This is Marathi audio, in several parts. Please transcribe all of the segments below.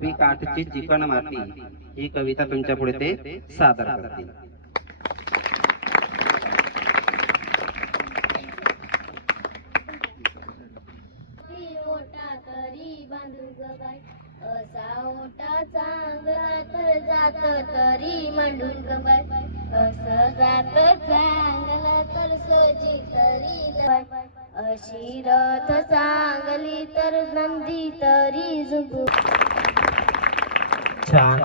ती काठची चिकन माती ही कविता तुमच्यापुढे ते सादर करतील. असा ओटा चांगला तर जात तरी मांडून गबाय असं जात चांगला तर सोजी तरी अशी रथ चांगली तर नंदी तरी जुगू छान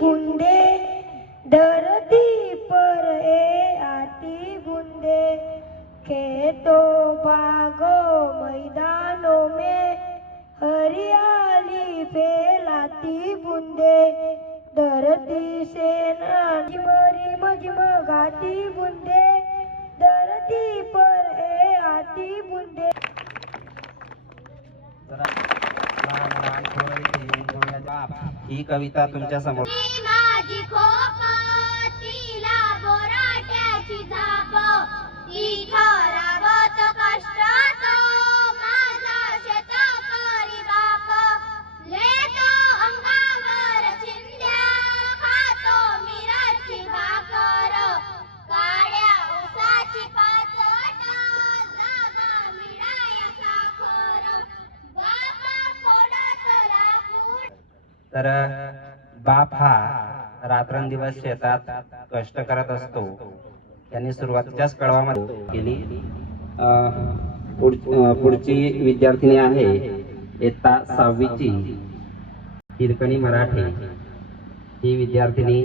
बुंदे धरती पर ए आती बूंदे खेतो बागो मैदानों में, हरियाली फैलाती बूंदे धरती से ही कविता तुमच्यासमोर. माझी खोप तिला बोराट्याची झाप तर बाप हा रात्रंदिवस शेतात कष्ट करत असतो. त्यांनी सुरुवातीच्याच कळवामध्ये केली. पुढ- पुढची विद्यार्थिनी आहे इयत्ता सहावीची हिरकणी मराठे. ही विद्यार्थिनी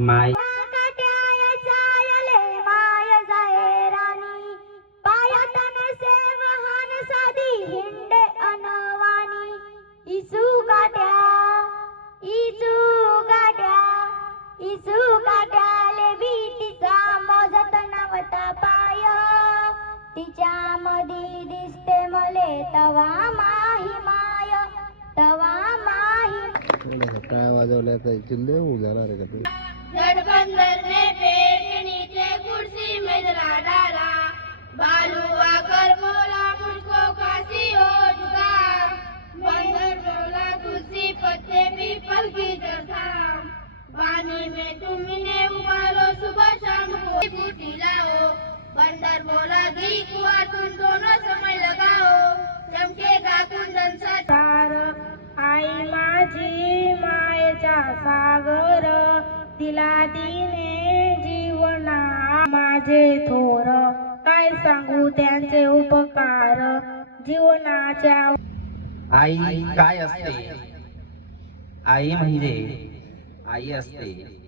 माय तिच्या मधी दिसते मले तवा माही माय तवा माही काय वाजवलं तर चिल्ले ते गठबंधन ने पेट नीचे कुर्सी में जला डाला बालू आकर बोला मुझको फांसी हो चुका बंदर बोला तुलसी पत्ते पीपल की जैसा. पानी में तुमने सागर दिला तिने जीवना माझे थोर. काय सांगू त्यांचे उपकार? जीवनाच्या आई काय असते? आई म्हणजे आई असते.